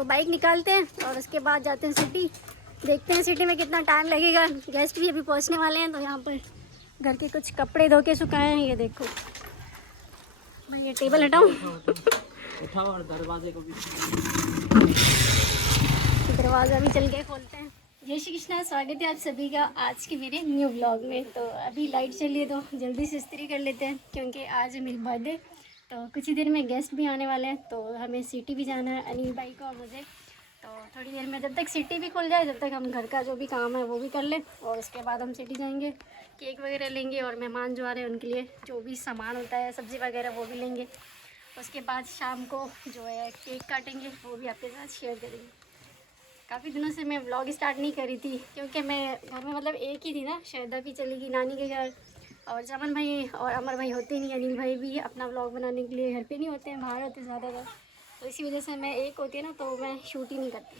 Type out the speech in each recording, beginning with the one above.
तो बाइक निकालते हैं और उसके बाद जाते हैं सिटी। देखते हैं सिटी में कितना टाइम लगेगा। गेस्ट भी अभी पहुंचने वाले हैं, तो यहाँ पर घर के कुछ कपड़े धो के सुखाए हैं। ये देखो भाई, ये टेबल हटाऊं, उठाओ और दरवाजे को भी, दरवाज़ा भी चल के खोलते हैं। जय श्री कृष्णा, स्वागत है आप सभी का आज के मेरे न्यू व्लॉग में। तो अभी लाइट चली है तो जल्दी से इस्त्री कर लेते हैं, क्योंकि आज है मेरी बर्थडे। तो कुछ ही देर में गेस्ट भी आने वाले हैं, तो हमें सिटी भी जाना है, अनिल भाई को और मुझे। तो थोड़ी देर में, जब तक सिटी भी खुल जाए, जब तक हम घर का जो भी काम है वो भी कर लें, और उसके बाद हम सिटी जाएंगे, केक वगैरह लेंगे, और मेहमान जो आ रहे हैं उनके लिए जो भी सामान होता है, सब्ज़ी वगैरह, वो भी लेंगे। उसके बाद शाम को जो है केक काटेंगे, वो भी आपके साथ शेयर करेंगे। काफ़ी दिनों से मैं व्लॉग स्टार्ट नहीं करी थी, क्योंकि मैं घर में मतलब एक ही थी ना, शायदा भी चली गई नानी के घर, और चमन भाई और अमर भाई होते नहीं, अनिल भाई भी अपना व्लॉग बनाने के लिए घर पे नहीं होते हैं, बाहर होते ज़्यादातर। तो इसी वजह से मैं एक होती है ना, तो मैं शूट ही नहीं करती।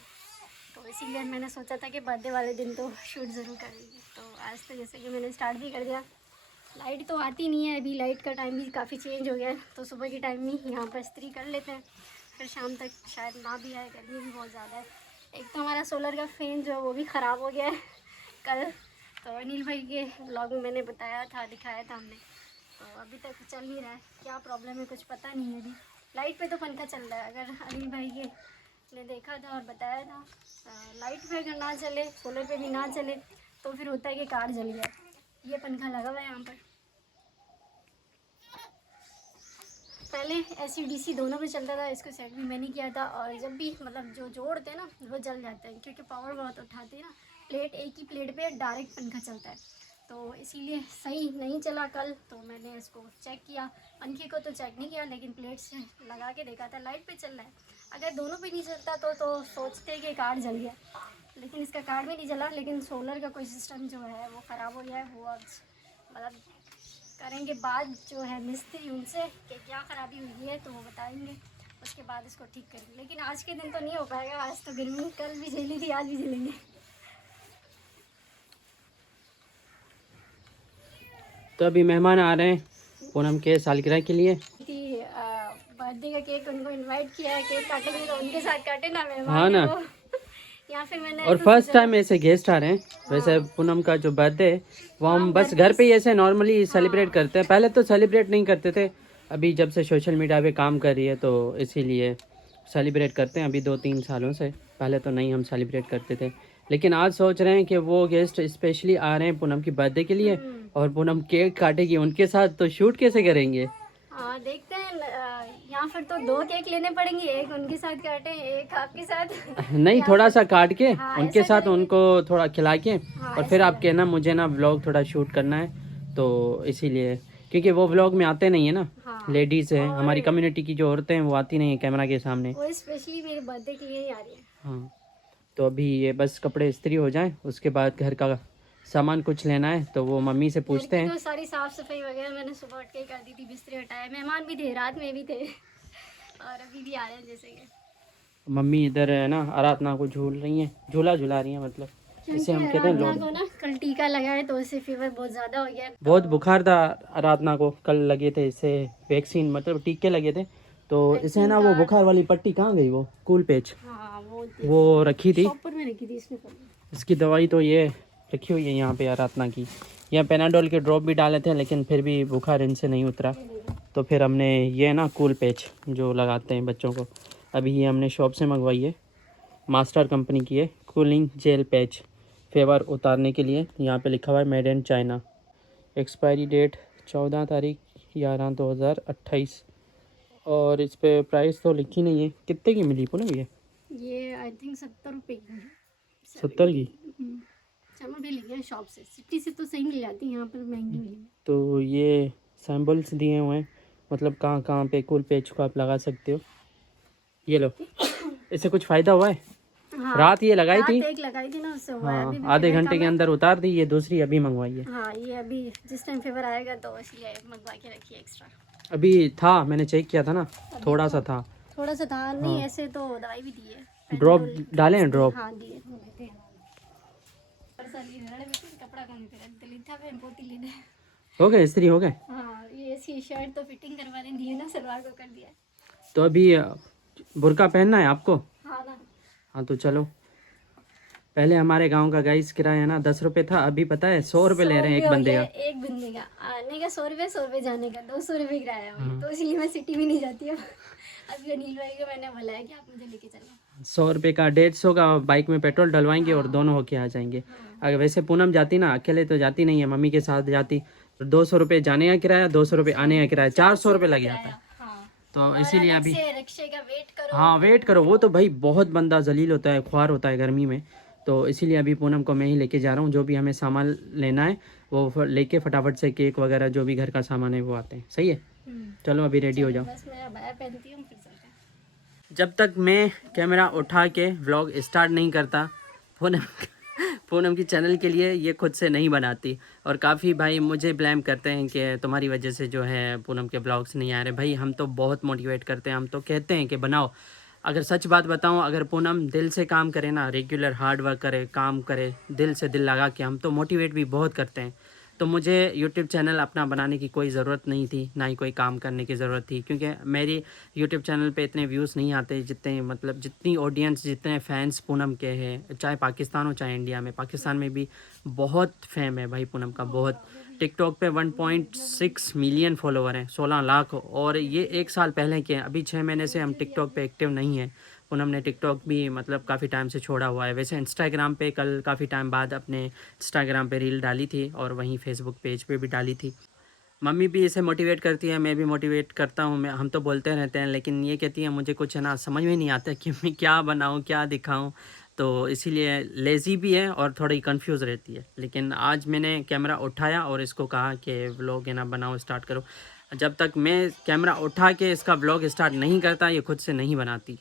तो इसीलिए मैंने सोचा था कि बर्थडे वाले दिन तो शूट ज़रूर करेंगे। तो आज तो जैसे कि मैंने स्टार्ट भी कर दिया। लाइट तो आती नहीं है अभी, लाइट का टाइम भी काफ़ी चेंज हो गया है, तो सुबह के टाइम में यहाँ पर इस्त्री कर लेते हैं, फिर शाम तक शायद ना भी आए, गर्मी भी बहुत ज़्यादा है। एक तो हमारा सोलर का फ़ैन जो है वो भी ख़राब हो गया है कल। तो अनिल भाई के व्लॉग में मैंने बताया था, दिखाया था हमने। तो अभी तक चल नहीं रहा है, क्या प्रॉब्लम है कुछ पता नहीं है अभी। लाइट पे तो पंखा चल रहा है, अगर अनिल भाई के ने देखा था और बताया था। लाइट पे अगर ना चले, सोलर पे भी ना चले, तो फिर होता है कि कार जल गया। ये पंखा लगा हुआ है यहाँ पर, पहले AC DC दोनों पे चलता था, इसको सेट भी मैंने किया था। और जब भी मतलब जो जोड़ते हैं ना, वो जल जाते हैं, क्योंकि पावर बहुत उठाते हैं ना। प्लेट, एक ही प्लेट पे डायरेक्ट पंखा चलता है, तो इसीलिए सही नहीं चला कल। तो मैंने इसको चेक किया, पंखे को तो चेक नहीं किया, लेकिन प्लेट से लगा के देखा था, लाइट पे चल रहा है। अगर दोनों पे नहीं चलता तो सोचते कि कार्ड जल गया, लेकिन इसका कार्ड भी नहीं जला। लेकिन सोलर का कोई सिस्टम जो है वो ख़राब हो गया है, वो अब मतलब करेंगे बात जो है मिस्त्री उनसे कि क्या ख़राबी हुई है, तो वो बताएंगे, उसके बाद इसको ठीक करेंगे। लेकिन आज के दिन तो नहीं हो पाएगा, आज तो गर्मी, कल भी झेली थी, आज भी झेलेंगे। तो अभी मेहमान आ रहे हैं पूनम के सालगिरह के लिए। बर्थडे का केक उनको इनवाइट किया है, केक काटेंगे तो उनके साथ काटे ना, मेहमान हाँ ना, या फिर मैंने और फर्स्ट टाइम ऐसे गेस्ट आ रहे हैं। वैसे पूनम का जो बर्थडे है वो हम बस घर पे ही ऐसे नॉर्मली सेलिब्रेट करते हैं, पहले तो सेलिब्रेट नहीं करते थे। अभी जब से सोशल मीडिया पे काम कर रही है तो इसीलिए सेलिब्रेट करते हैं अभी 2-3 सालों से, पहले तो नहीं हम सेलिब्रेट करते थे। लेकिन आज सोच रहे हैं कि वो गेस्ट स्पेशली आ रहे हैं पूनम की बर्थडे के लिए, और पूनम केक काटेगी उनके साथ, तो शूट कैसे करेंगे। हाँ देखते हैं, यहाँ फिर तो 2 केक लेने पड़ेंगे, एक उनके साथ काटे, एक आपके साथ नहीं, थोड़ा सा काट के हाँ, उनके साथ उनको थोड़ा खिला के, हाँ, और फिर आप कहना मुझे ना व्लॉग थोड़ा शूट करना है, तो इसीलिए, क्योंकि वो व्लॉग में आते नहीं है ना। हाँ, लेडीज़ हैं हमारी कम्युनिटी की, जो औरतें हैं वो आती नहीं है कैमरा के सामने। वो स्पेशली मेरे बर्थडे के लिए ही आ रही है। हाँ, तो अभी ये बस कपड़े इस्त्री हो जाएं, उसके बाद घर का सामान कुछ लेना है, तो वो मम्मी से पूछते हैं। तो सारी साफ सफाई वगैरह मैंने सुबह उठ के कर दी थी, बिस्तर हटाए, मेहमान भी थे, रात में भी थे, और अभी भी आ रहे हैं जैसे कि। मम्मी इधर है ना, आराधना को झूल रही हैं, झूला झुला रही हैं, मतलब इसे हम कहते हैं आराधना लोड। को ना कल टीका लगाए, तो उससे फीवर बहुत ज़्यादा हो गया है। बहुत बुखार था आराधना को, कल लगे थे इसे वैक्सीन, मतलब टीके लगे थे, तो इसे ना वो बुखार वाली पट्टी कहाँ गई, वो कूल पेच हाँ, वो रखी थी, शॉपर में रखी थी इसने। इसकी दवाई तो ये रखी हुई है यहाँ पे आराधना की। यहाँ पेनाडोल के ड्रॉप भी डाले थे, लेकिन फिर भी बुखार इनसे नहीं उतरा, तो फिर हमने ये ना कूल पेच जो लगाते हैं बच्चों को, अभी ये हमने शॉप से मंगवाई है, मास्टर कंपनी की है, कूलिंग जेल पैच, फीवर उतारने के लिए। यहाँ पे लिखा हुआ है made in China, expiry date 14/11/2028, और इस पे प्राइस तो लिखी नहीं है। कितने की मिली पूनम ये आई थिंक 70 रुपये की है। 70 की। चमन भी लिखे हैं शॉप से, सिटी से तो सही मिल जाती है, यहाँ पर महंगी मिली है। तो ये सैम्बल्स दिए हुए हैं, मतलब कहाँ कहाँ पे कूल पेच को आप लगा सकते हो। ये लो, इससे कुछ फ़ायदा हुआ है। हाँ, रात ये लगाई थी, एक लगाई थी ना, उससे हुआ है। हाँ, अभी भी आधे fever घंटे के कम है। अंदर उतार दी। ये दूसरी अभी मंगवाई है। हाँ, ये अभी जिस टाइम फीवर आएगा तो इसलिए मंगवा के रखी है एक्स्ट्रा। अभी था, मैंने चेक किया था ना, थोड़ा सा था। थोड़ा सा था नहीं, ऐसे तो दवाई भी दी है, ड्रॉप डाले हैं, ड्रॉप। हाँ दिए। कपड़ा कौन दलिता पे पोती ले दे। हो गए इस्त्री, हो गए। हाँ, ये इसकी शर्ट तो फिटिंग करवाने दी है ना, सलवार को कर दिया है। तो अभी बुर्का पहनना है आपको। हाँ ना, हाँ तो चलो, पहले हमारे गांव का गाइस किराया ना 10 रुपये था, अभी पता है 100 रुपये ले रहे हैं एक बंदे का। एक बंदे का आने का 100 रुपये जाने का 200 रुपये किराया है। तो इसलिए मैं सिटी में नहीं जाती हूँ। अभी अनिल भाई को मैंने बुलाया कि आप मुझे लेके चलो। 100 रुपये का 150 का बाइक में पेट्रोल डलवाएंगे और दोनों होके आ जाएंगे। अगर वैसे पूनम जाती ना अकेले तो जाती नहीं है, मम्मी के साथ जाती तो 200 रुपये जाने का किराया, 200 रुपये आने का किराया, 400 रुपये लग जाता है। तो इसीलिए अभी रिक्शे का वेट करो। हाँ वेट करो, वो तो भाई बहुत बंदा जलील होता है, ख्वार होता है गर्मी में। तो इसीलिए अभी पूनम को मैं ही लेके जा रहा हूँ, जो भी हमें सामान लेना है वो लेके फटाफट से केक वगैरह जो भी घर का सामान है वो आते हैं। सही है, चलो अभी रेडी हो जाओ। बस मैं अबाया पहनती हूँ फिर चलते हैं। जब तक मैं कैमरा उठा के व्लॉग स्टार्ट नहीं करता, पूनम की चैनल के लिए ये खुद से नहीं बनाती। और काफ़ी भाई मुझे ब्लेम करते हैं कि तुम्हारी वजह से जो है पूनम के ब्लॉग्स नहीं आ रहे। भाई हम तो बहुत मोटिवेट करते हैं, हम तो कहते हैं कि बनाओ। अगर सच बात बताऊं, अगर पूनम दिल से काम करे ना, रेगुलर हार्ड वर्क करे, काम करे दिल से दिल लगा के, हम तो मोटिवेट भी बहुत करते हैं। तो मुझे यूट्यूब चैनल अपना बनाने की कोई ज़रूरत नहीं थी, ना ही कोई काम करने की ज़रूरत थी, क्योंकि मेरी यूट्यूब चैनल पे इतने व्यूज़ नहीं आते जितने, मतलब जितनी ऑडियंस, जितने फैंस पूनम के हैं, चाहे पाकिस्तान हो चाहे इंडिया में। पाकिस्तान में भी बहुत फेम है भाई पूनम का, बहुत। टिकटॉक पे 1.6 मिलियन फॉलोवर हैं, 16 लाख। और ये 1 साल पहले के हैं, अभी 6 महीने से हम टिकटॉक पे एक्टिव नहीं है। पूनम ने टिकटॉक भी मतलब काफ़ी टाइम से छोड़ा हुआ है। वैसे इंस्टाग्राम पे कल काफ़ी टाइम बाद अपने इंस्टाग्राम पे रील डाली थी और वहीं फेसबुक पेज पे भी डाली थी। मम्मी भी इसे मोटिवेट करती है, मैं भी मोटिवेट करता हूँ, हम तो बोलते रहते हैं, लेकिन ये कहती है मुझे कुछ है ना समझ में नहीं आता कि मैं क्या बनाऊँ क्या दिखाऊँ। तो इसीलिए लेज़ी भी है और थोड़ी कंफ्यूज रहती है। लेकिन आज मैंने कैमरा उठाया और इसको कहा कि व्लॉग है ना बनाओ, स्टार्ट करो। जब तक मैं कैमरा उठा के इसका व्लॉग स्टार्ट नहीं करता, ये खुद से नहीं बनाती।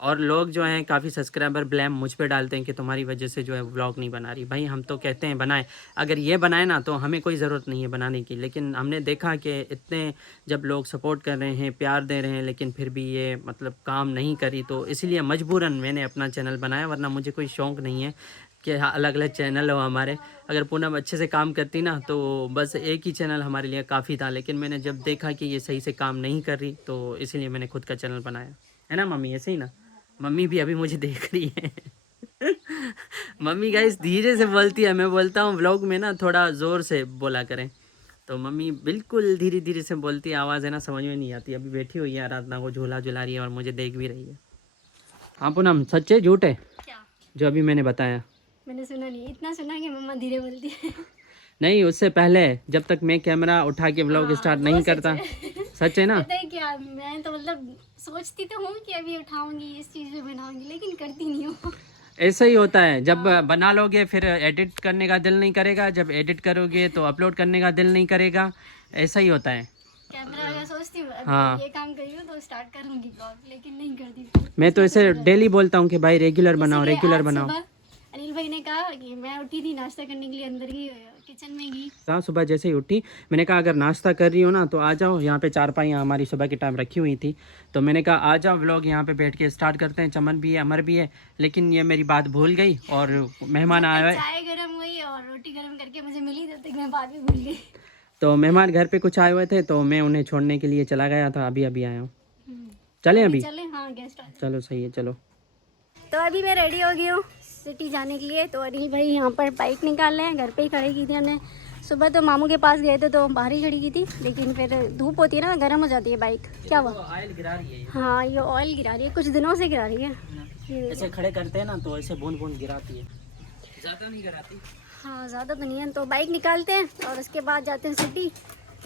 और लोग जो हैं काफ़ी सब्सक्राइबर ब्लेम मुझ पे डालते हैं कि तुम्हारी वजह से जो है व्लॉग नहीं बना रही। भाई हम तो कहते हैं बनाए, अगर ये बनाए ना तो हमें कोई ज़रूरत नहीं है बनाने की। लेकिन हमने देखा कि इतने जब लोग सपोर्ट कर रहे हैं, प्यार दे रहे हैं, लेकिन फिर भी ये मतलब काम नहीं करी, तो इसलिए मजबूरन मैंने अपना चैनल बनाया। वरना मुझे कोई शौक़ नहीं है कि अलग अलग चैनल हो हमारे। अगर पूनम अच्छे से काम करती ना तो बस एक ही चैनल हमारे लिए काफ़ी था। लेकिन मैंने जब देखा कि ये सही से काम नहीं कर रही तो इसीलिए मैंने खुद का चैनल बनाया। है ना मम्मी, ऐसे ही ना? मम्मी भी अभी मुझे देख रही है। मम्मी गाइस धीरे से बोलती है, मैं बोलता हूँ व्लॉग में ना थोड़ा ज़ोर से बोला करें, तो मम्मी बिल्कुल धीरे धीरे से बोलती है, आवाज़ है ना समझ में नहीं आती। अभी बैठी हुई है आराधना को झूला झुला रही है और मुझे देख भी रही है। हाँ पूनम, सच है झूठ है क्या? जो अभी मैंने बताया? मैंने सुना नहीं, इतना सुना कि मम्मा धीरे बोलती है। नहीं, उससे पहले जब तक मैं कैमरा उठा के व्लॉग स्टार्ट नहीं करता। सच है ना? पता है क्या, मैं तो मतलब सोचती तो हूँ कि अभी उठाऊंगी इस चीज़ में बनाऊंगी, लेकिन करती नहीं हूँ। ऐसा ही होता है, जब बना लोगे फिर एडिट करने का दिल नहीं करेगा, जब एडिट करोगे तो अपलोड करने का दिल नहीं करेगा। ऐसा ही होता है। कैमरा अगर सोचती हूँ हाँ। ये काम करी हूँ तो स्टार्ट करूंगी ब्लॉग, लेकिन नहीं करती। मैं तो इसे डेली बोलता हूँ कि भाई रेगुलर बनाओ, इसीलिए रेगुलर आज बनाओ। सुबह अनिल भाई ने कहा कि मैं उठी थी नाश्ता करने के लिए, अंदर ही किचन में गई। हाँ, सुबह जैसे ही उठी मैंने कहा अगर नाश्ता कर रही हो ना तो आ जाओ। यहाँ पे चारपाइयाँ हमारी सुबह के टाइम रखी हुई थी, तो मैंने कहा आ जाओ व्लॉग यहाँ पे बैठ के स्टार्ट करते हैं। चमन भी है, अमर भी है, लेकिन ये मेरी बात भूल गई और मेहमान आए हुए। चाय गर्म हुई और रोटी गर्म करके मुझे मिली, तब तक मैं बात भी भूल गई। तो मेहमान घर पे कुछ आए हुए थे तो मैं उन्हें छोड़ने के लिए चला गया था, अभी अभी आया हूँ। चलें अभी? चले, हाँ गेस्ट आ जाए। चलो सही है, चलो। तो अभी मैं रेडी हो गई हूँ सिटी जाने के लिए। तो अनिल भाई यहाँ पर बाइक निकाल रहे हैं, घर पे ही खड़ी की थी हमने। सुबह तो मामू के पास गए थे तो बाहर ही खड़ी की थी, लेकिन फिर धूप होती है ना, गर्म हो जाती है बाइक। क्या हुआ? ऑयल गिरा रही है। हाँ ये ऑयल गिरा रही है, कुछ दिनों से गिरा रही है। ये ऐसे खड़े करते हैं ना तो ऐसे बूंद बूंद गिराती है, ज़्यादा नहीं गिराती। हाँ ज़्यादा तो नहीं है। तो बाइक निकालते हैं और उसके बाद जाते हैं सिटी,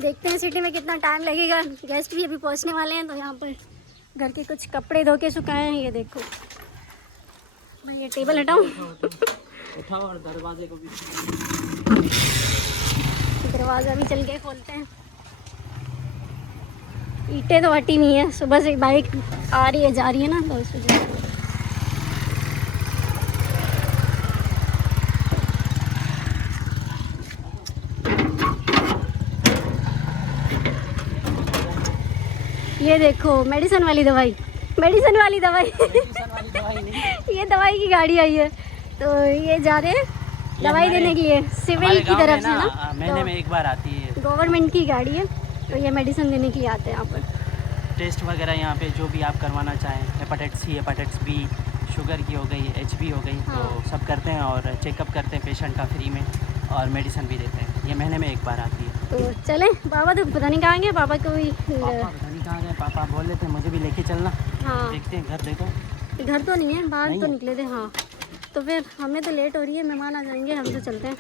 देखते हैं सिटी में कितना टाइम लगेगा। गेस्ट भी अभी पहुँचने वाले हैं, तो यहाँ पर घर के कुछ कपड़े धो के सुखाए हैं। ये देखो भाई, ये टेबल हटाऊँ? उठाओ और दरवाजे को भी। दरवाज़ा भी चल के खोलते हैं। ईंटें तो हटी नहीं है, सुबह से बाइक आ रही है जा रही है ना, तो इस वजह से। ये देखो मेडिसिन वाली दवाई, मेडिसिन वाली दवाई। ये दवाई की गाड़ी आई है, तो ये जा रहे हैं दवाई देने के लिए सिविल की तरफ से ना, महीने में एक बार आती है। गवर्नमेंट की गाड़ी है, तो ये मेडिसिन देने के लिए आते हैं यहाँ पर। टेस्ट वगैरह यहाँ पे जो भी आप करवाना चाहें, hepatitis C, hepatitis B, sugar की हो गई, एचबी हो गई, हाँ। तो सब करते हैं और चेकअप करते हैं पेशेंट का फ्री में, और मेडिसिन भी देते हैं। ये महीने में एक बार आती है। तो चलें, पापा तो पता नहीं कहाँ गए, पापा को भी पापा पता नहीं कहाँ गए, पापा बोल रहे थे मुझे भी लेके चलना। हाँ, देखते हैं, घर देखो। घर तो नहीं है, बाहर नहीं तो है। निकले थे। हाँ, तो फिर हमें तो लेट हो रही है, मेहमान आ जाएंगे, हम तो चलते हैं।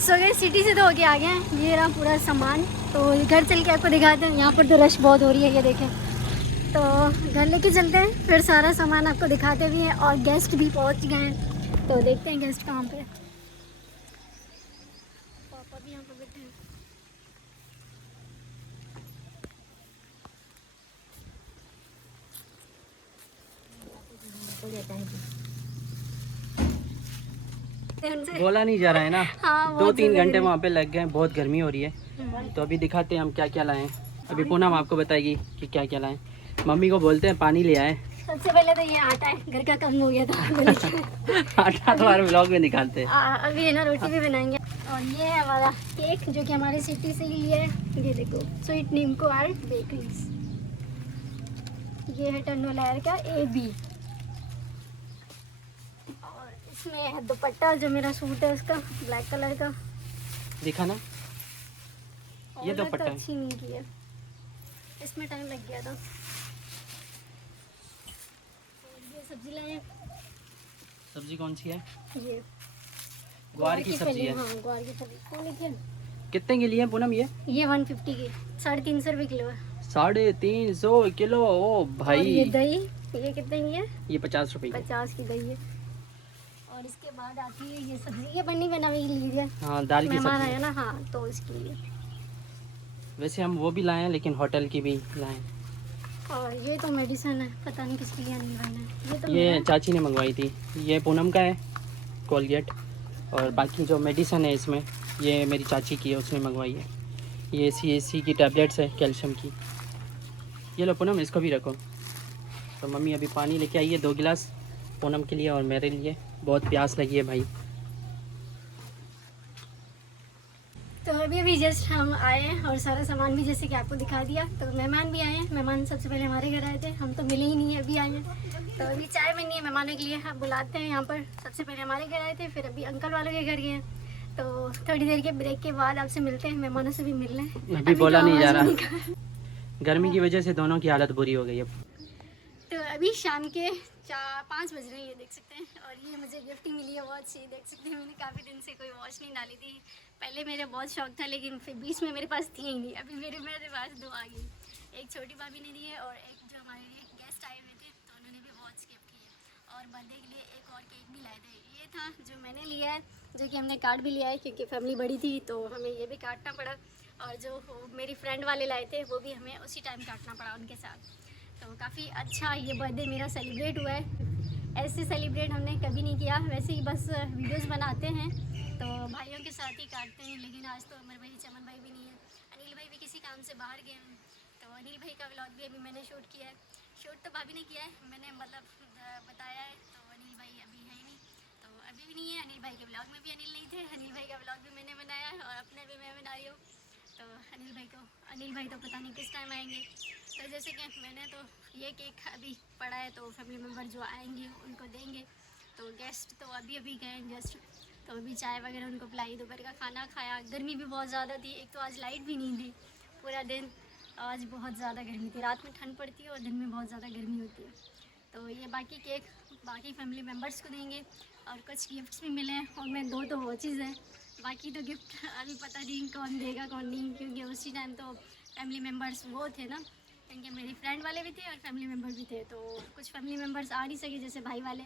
सो गए, सिटी से तो होके आ गए हैं। ये रहा पूरा सामान, तो घर चल के आपको दिखाते हैं। यहाँ पर तो रश बहुत हो रही है, ये देखें। तो घर लेके चलते हैं, फिर सारा सामान आपको दिखाते भी हैं। और गेस्ट भी पहुँच गए हैं, तो देखते हैं गेस्ट कहाँ पे। पापा भी यहाँ पर बैठे हैं। उनसे बोला नहीं जा रहा है ना। हाँ, 2-3 घंटे वहाँ पे लग गए, बहुत गर्मी हो रही है। तो अभी दिखाते हैं हम क्या क्या लाए। अभी पूनम आपको बताएगी कि क्या क्या लाए। मम्मी को बोलते हैं पानी ले आए। सबसे पहले तो ये आटा है, घर का कम हो गया था। आटा तो हमारे ब्लॉग में दिखाते हैं। अभी है ना, रोटी भी बनाएंगे। और ये है हमारा केक, जो कि हमारे सिटी से ही है। ये देखो, स्वीट निम्को आर्ट बेकरीज। ये है टन्नो लहर का AB। और इसमें है दुपट्टा, जो मेरा सूट है उसका, ब्लैक कलर का। दिखा ना, ये और दुपट्टा तो है। अच्छी नहीं की है, इसमें टाइम लग गया था। और ये सब्जी लाए हैं। सब्जी कौन सी है? ये ग्वार की सब्जी फली, है। हाँ, ग्वार की फली। कौन लिखे? कितने की लिए पूनम ये? 150 की, 350 रुपये किलो है। 350 किलो। ओ और भाई, ये दही, ये कितने की है? ये 50 रुपए की। 50 की दही है। और इसके बाद आती है ये सब्जी, ये बनी बनाई ली है। हाँ, दाल की मेहमान सब्जी आया है। ना, हाँ, तो इसके लिए। वैसे हम वो भी लाए हैं, लेकिन होटल की भी लाए हैं। और ये तो मेडिसिन है, पता नहीं किसके लिए नहीं लाना है। ये तो ये मेरा चाची ने मंगवाई थी। ये पूनम का है, कोलगेट। और बाकी जो मेडिसिन है इसमें, ये मेरी चाची की है, उसने मंगवाई है। ये CAC की टैबलेट्स है, कैल्शियम की। ये लो पूनम, इसको भी रखो। तो मम्मी अभी पानी लेके आई है 2 गिलास, पूनम के लिए और मेरे लिए। बहुत प्यास लगी है भाई। तो अभी जस्ट हम आए हैं, और सारा सामान भी जैसे कि आपको दिखा दिया। तो मेहमान भी आए हैं। मेहमान सबसे पहले हमारे घर आए थे, हम तो मिले ही नहीं है, अभी आए हैं। तो अभी चाय बनी है मेहमानों के लिए, हम बुलाते हैं यहाँ पर। सबसे पहले हमारे घर आए थे, फिर अभी अंकल वालों के घर गए हैं। तो थोड़ी देर के ब्रेक के बाद आपसे मिलते हैं, मेहमानों से भी मिल लें। अभी बोला तो नहीं जा आवाज़ रहा, भी निकाल। गर्मी की वजह से दोनों की हालत बुरी हो गई अब। तो अभी शाम के 4-5 बज रहे हैं, ये देख सकते हैं। और ये मुझे गिफ्टिंग मिली है वॉच, ये देख सकते हैं। मैंने काफ़ी दिन से कोई वॉच नहीं डाली थी। पहले मेरा बहुत शौक था, लेकिन फिर बीच में मेरे पास थी ही नहीं। अभी मेरे पास 2 आ गई। एक छोटी भाभी ने दी है, और एक जो हमारे गेस्ट आए हुए थे, तो उन्होंने भी वॉच गिफ्ट की है। और बर्थडे के लिए एक और केक भी लाए थे। ये था जो मैंने लिया है, जो कि हमने कार्ड भी लिया है, क्योंकि फैमिली बड़ी थी तो हमें ये भी काटना पड़ा। और जो मेरी फ्रेंड वाले लाए थे, वो भी हमें उसी टाइम काटना पड़ा उनके साथ। तो काफ़ी अच्छा ये बर्थडे मेरा सेलिब्रेट हुआ है। ऐसे सेलिब्रेट हमने कभी नहीं किया, वैसे ही बस वीडियोस बनाते हैं तो भाइयों के साथ ही काटते हैं। लेकिन आज तो अमर भाई, चमन भाई भी नहीं है, अनिल भाई भी किसी काम से बाहर गए हैं। तो अनिल भाई का व्लॉग भी अभी मैंने शूट किया है। शूट तो भाभी ने किया है, मैंने मतलब बताया है। तो अनिल भाई अभी है ही नहीं, तो अभी भी नहीं है। अनिल भाई के व्लॉग में भी अनिल नहीं थे। अनिल भाई का व्लॉग भी मैंने बनाया है, और अपने भी मैं बना रही हूँ। तो अनिल भाई तो पता नहीं किस टाइम आएंगे। तो जैसे कि मैंने तो ये केक अभी पड़ा है, तो फैमिली मेम्बर जो आएंगे उनको देंगे। तो गेस्ट तो अभी गए जस्ट, तो अभी चाय वगैरह उनको पिलाई, दोपहर का खाना खाया। गर्मी भी बहुत ज़्यादा थी, एक तो आज लाइट भी नहीं थी पूरा दिन। आज बहुत ज़्यादा गर्मी थी, रात में ठंड पड़ती है और दिन में बहुत ज़्यादा गर्मी होती है। तो ये बाकी केक बाकी फैमिली मेम्बर्स को देंगे, और कुछ गिफ्ट्स भी मिले हैं। और मैं 2 तो वॉचेज़ हैं, बाकी तो गिफ्ट अभी पता नहीं कौन देगा कौन नहीं, क्योंकि उसी टाइम तो फैमिली मेम्बर्स वो थे ना, क्योंकि मेरी फ्रेंड वाले भी थे और फैमिली मेम्बर भी थे, तो कुछ फैमिली मेम्बर्स आ नहीं सके जैसे भाई वाले।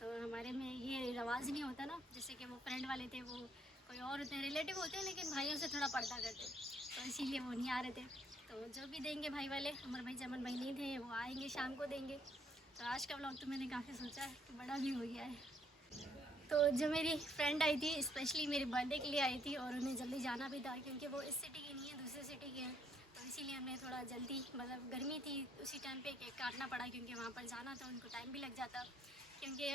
तो हमारे में ये रिवाज नहीं होता ना, जैसे कि वो फ्रेंड वाले थे, वो कोई और होते हैं, रिलेटिव होते हैं लेकिन भाइयों से थोड़ा पर्दा करते, तो इसीलिए वो नहीं आ रहे थे। तो जो भी देंगे भाई वाले, अमर भाई चमन भाई नहीं थे, वो आएंगे शाम को देंगे। तो आज का व्लॉग तो मैंने काफ़ी सोचा है कि बड़ा भी हो गया है। तो जो मेरी फ्रेंड आई थी स्पेशली मेरे बर्थडे के लिए आई थी, और उन्हें जल्दी जाना भी था क्योंकि वो इस सिटी की नहीं है, दूसरे सिटी की है, तो इसीलिए हमने थोड़ा जल्दी, मतलब गर्मी थी उसी टाइम पे केक काटना पड़ा, क्योंकि वहाँ पर जाना था, उनको टाइम भी लग जाता। क्योंकि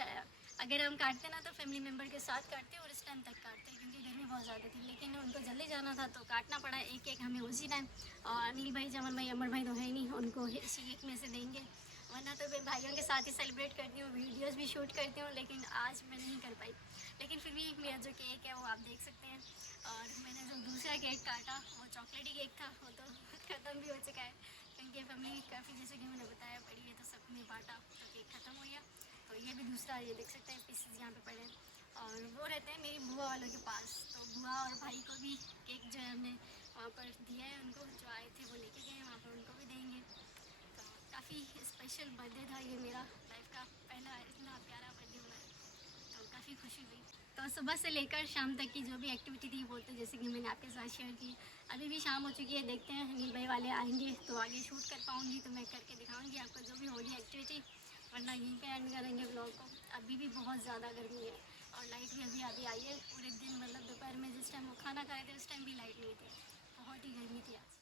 अगर हम काटते ना तो फैमिली मेम्बर के साथ काटते और इस टाइम तक काटते, क्योंकि गर्मी बहुत ज़्यादा थी, लेकिन उनको जल्दी जाना था तो काटना पड़ा एक एक हमें उसी टाइम। और अनिल भाई, चमन भाई, अमर भाई तो है नहीं, उनको इसी एक में से देंगे, वरना तो मैं भाइयों के साथ ही सेलिब्रेट करती हूँ, वीडियोस भी शूट करती हूँ, लेकिन आज मैं नहीं कर पाई। लेकिन फिर भी मेरा जो केक है वो आप देख सकते हैं। और मैंने जो दूसरा केक काटा वो चॉकलेटी केक था, वो तो ख़त्म भी हो चुका है, क्योंकि फैमिली काफ़ी, जैसे कि मैंने बताया, बड़ी है, तो सब ने बांटा तो केक ख़त्म हो गया। तो ये भी दूसरा, ये देख सकते हैं पीसेस यहाँ पे पड़े हैं, और वो रहते हैं मेरी बुआ वालों के पास, तो बुआ और भाई को भी केक जो है हमने वहाँ पर दिया है, उनको जो आए थे वो लेके गए, वहाँ पर उनको भी देंगे। तो काफ़ी स्पेशल बर्थडे था ये मेरा, लाइफ का पहला इतना प्यारा बर्थडे हुआ है, तो काफ़ी खुशी हुई। तो सुबह से लेकर शाम तक की जो भी एक्टिविटी थी वो तो जैसे कि मैंने आपके साथ शेयर की। अभी भी शाम हो चुकी है, देखते हैं अनिल भाई वाले आएंगे तो आगे शूट कर पाऊँगी तो मैं करके दिखाऊँगी आपको जो भी होगी एक्टिविटी, वरना यहीं पे एंड करेंगे ब्लॉग को। अभी भी बहुत ज़्यादा गर्मी है और लाइट भी अभी आई है, पूरे दिन मतलब दोपहर में जिस टाइम वो खाना खाए थे उस टाइम भी लाइट नहीं थी, बहुत ही गर्मी थी आज।